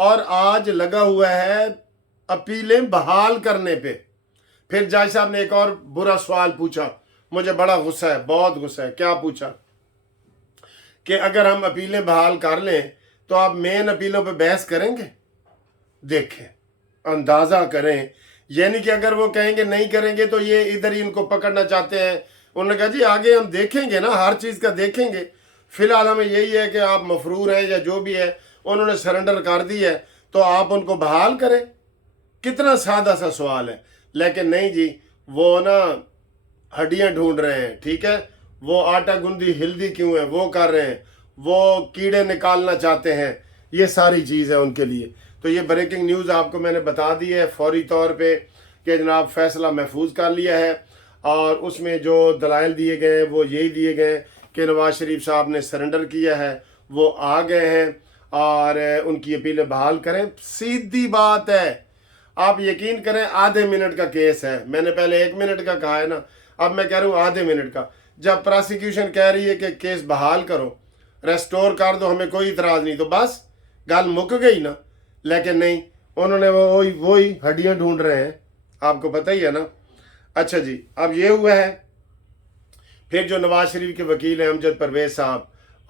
اور آج لگا ہوا ہے اپیلیں بحال کرنے پہ. پھر جج صاحب نے ایک اور برا سوال پوچھا, مجھے بڑا غصہ ہے, بہت غصہ ہے. کیا پوچھا کہ اگر ہم اپیلیں بحال کر لیں تو آپ مین اپیلوں پہ بحث کریں گے؟ دیکھیں, اندازہ کریں. یعنی کہ اگر وہ کہیں گے نہیں کریں گے تو یہ ادھر ہی ان کو پکڑنا چاہتے ہیں. انہوں نے کہا جی آگے ہم دیکھیں گے نا, ہر چیز کا دیکھیں گے, فی الحال ہمیں یہی ہے کہ آپ مفرور ہیں یا جو بھی ہے, انہوں نے سرنڈر کر دی ہے تو آپ ان کو بحال کریں. کتنا سادہ سا سوال ہے. لیکن نہیں جی, وہ نا ہڈیاں ڈھونڈ رہے ہیں, ٹھیک ہے, وہ آٹا گندی ہلدی کیوں ہے وہ کر رہے ہیں, وہ کیڑے نکالنا چاہتے ہیں, یہ ساری چیز ہے ان کے لیے. تو یہ بریکنگ نیوز آپ کو میں نے بتا دی ہے فوری طور پہ کہ جناب فیصلہ محفوظ کر لیا ہے, اور اس میں جو دلائل دیے گئے ہیں وہ یہی دیے گئے ہیں کہ نواز شریف صاحب نے سرنڈر کیا ہے, وہ آ گئے ہیں اور ان کی اپیلیں بحال کریں. سیدھی بات ہے, آپ یقین کریں آدھے منٹ کا کیس ہے. میں نے پہلے 1 منٹ کا کہا ہے نا, اب میں کہہ رہا ہوں آدھے منٹ کا. جب پراسیکیوشن کہہ رہی ہے کہ کیس بحال کرو, ریسٹور کر دو, ہمیں کوئی اعتراض نہیں, تو بس گل مک گئی نا. لیکن نہیں, انہوں نے وہی ہڈیاں ڈھونڈ رہے ہیں, آپ کو پتہ ہی ہے نا. اچھا جی, اب یہ ہوا ہے. پھر جو نواز شریف کے وکیل ہیں امجد پرویز صاحب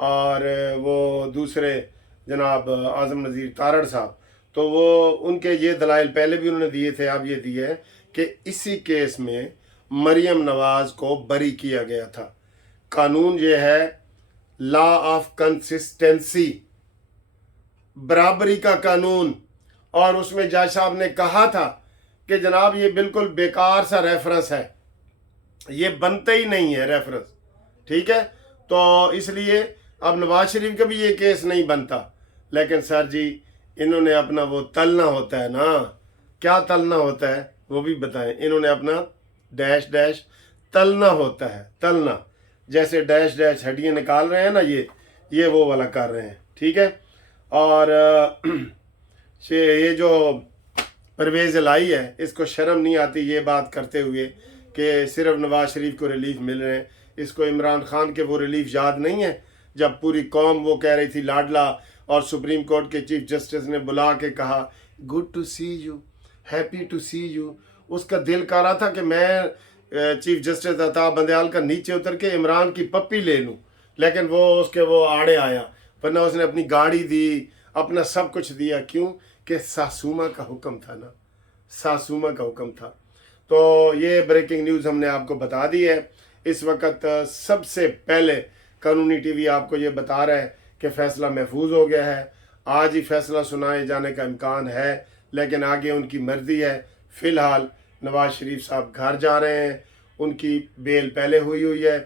اور وہ دوسرے جناب اعظم نذیر تارڑ صاحب, تو وہ ان کے یہ دلائل پہلے بھی انہوں نے دیے تھے, اب یہ دیے ہیں کہ اسی کیس میں مریم نواز کو بری کیا گیا تھا. قانون یہ ہے لا آف کنسسٹنسی, برابری کا قانون, اور اس میں جج صاحب نے کہا تھا کہ جناب یہ بالکل بیکار سا ریفرنس ہے, یہ بنتے ہی نہیں ہے ریفرنس, ٹھیک ہے. تو اس لیے اب نواز شریف کا بھی یہ کیس نہیں بنتا. لیکن سر جی انہوں نے اپنا وہ تلنا ہوتا ہے نا, کیا تلنا ہوتا ہے وہ بھی بتائیں. انہوں نے اپنا ڈیش ڈیش تلنا ہوتا ہے, تلنا, جیسے ڈیش ڈیش ہڈیاں نکال رہے ہیں نا, یہ وہ والا کر رہے ہیں, ٹھیک ہے. اور یہ جو پرویز لائی ہے, اس کو شرم نہیں آتی یہ بات کرتے ہوئے کہ صرف نواز شریف کو ریلیف مل رہے ہیں. اس کو عمران خان کے وہ ریلیف یاد نہیں ہے جب پوری قوم وہ کہہ رہی تھی لاڈلا, اور سپریم کورٹ کے چیف جسٹس نے بلا کے کہا good to see you, happy to see you. اس کا دل کر رہا تھا کہ میں چیف جسٹس عطا بندیال کا نیچے اتر کے عمران کی پپی لے لوں, لیکن وہ اس کے وہ آڑے آیا, ورنہ اس نے اپنی گاڑی دی, اپنا سب کچھ دیا. کیوں کہ ساسوما کا حکم تھا نا, ساسوما کا حکم تھا. تو یہ بریکنگ نیوز ہم نے آپ کو بتا دی ہے. اس وقت سب سے پہلے قانونی ٹی وی آپ کو یہ بتا رہا ہے کہ فیصلہ محفوظ ہو گیا ہے. آج ہی فیصلہ سنائے جانے کا امکان ہے, لیکن آگے ان کی مرضی ہے. فی الحال نواز شریف صاحب گھر جا رہے ہیں, ان کی بیل پہلے ہوئی ہے.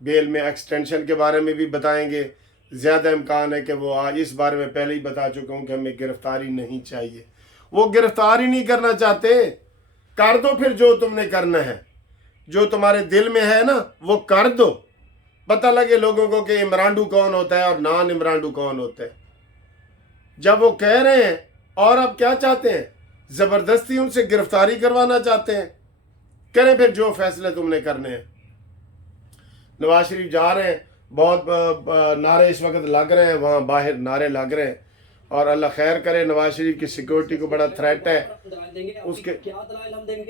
بیل میں ایکسٹینشن کے بارے میں بھی بتائیں گے. زیادہ امکان ہے کہ وہ آج, اس بارے میں پہلے ہی بتا چکا ہوں کہ ہمیں گرفتاری نہیں چاہیے. وہ گرفتاری نہیں کرنا چاہتے, کر دو پھر جو تم نے کرنا ہے, جو تمہارے دل میں ہے نا وہ کر دو. پتہ لگے لوگوں کو کہ عمرانڈو کون ہوتا ہے اور نان عمرانڈو کون ہوتا ہے. جب وہ کہہ رہے ہیں, اور اب کیا چاہتے ہیں, زبردستی ان سے گرفتاری کروانا چاہتے ہیں. کریں پھر جو فیصلے تم نے کرنے ہیں. نواز شریف جا رہے ہیں, بہت نعرے اس وقت لگ رہے ہیں, وہاں باہر نعرے لگ رہے ہیں, اور اللہ خیر کرے. نواز شریف کی سیکورٹی کو بڑا تھریٹ ہے اس کے.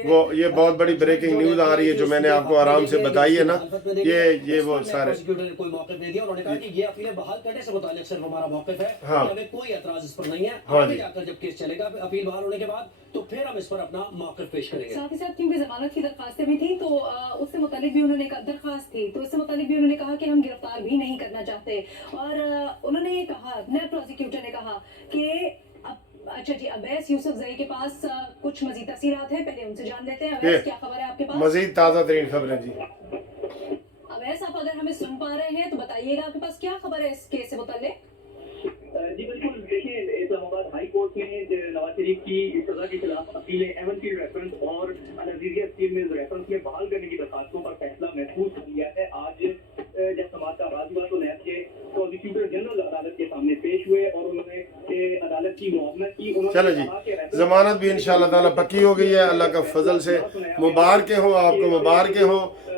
وہ یہ بہت بڑی بریکنگ نیوز آ رہی ہے جو میں نے آپ کو آرام سے بتائی ہے نا, یہ وہ سارے کوئی موقف دے دیا, انہوں نے کہا کہ یہ اپیلیں بحال کرنے سے متعلق صرف ہمارا موقف ہے, ہاں, ہمیں کوئی اعتراض اس پر نہیں ہے. آگے جا کر جب کیس چلے گا اپیل بحال ہونے کے بعد تو پھر ہم اس پر اپنا موقف پیش کریں گے. ساتھ ہی ساتھ کیونکہ ضمانت کی درخواستیں بھی تھیں تو اس سے متعلق بھی انہوں نے درخواست تھی, تو اس سے متعلق بھی انہوں نے کہا کہ ہم گرفتار بھی نہیں کرنا چاہتے. اور انہوں نے یہ کہا, نیب پروسیکیوٹر نے کہا کہ اچھا جی اویس یوسف زئی کے پاس کچھ مزید تفصیلات ہیں, پہلے ان سے جان لیتے ہیں. اویس کیا خبر ہے آپ کے پاس؟ مزید تازہ ترین خبر ہے جی. اویس آپ اگر ہمیں سن پا رہے ہیں تو بتائیے گا آپ کے پاس کیا خبر ہے اس کیس سے متعلق. جی بالکل, دیکھیے اسلام آباد ہائی کورٹ میں نواز شریف کی سزا کے خلاف اپیلیں ایمنسی ریفرنس اور نظیریہ اسکیم میں ریفرنس میں بحال کرنے کی درخواستوں پر فیصلہ محفوظ کر لیا ہے. آج جب سماعت کا آغاز ہوا تو نیب کے پروسیکیوٹر جنرل عدالت کے سامنے پیش ہوئے اور انہوں نے عدالت کی معاونت کی. چلو جی, ضمانت بھی انشاءاللہ تعالیٰ پکی ہو گئی ہے. اللہ کا فضل سے مبارکیں ہوں آپ کو, مبارکیں ہوں.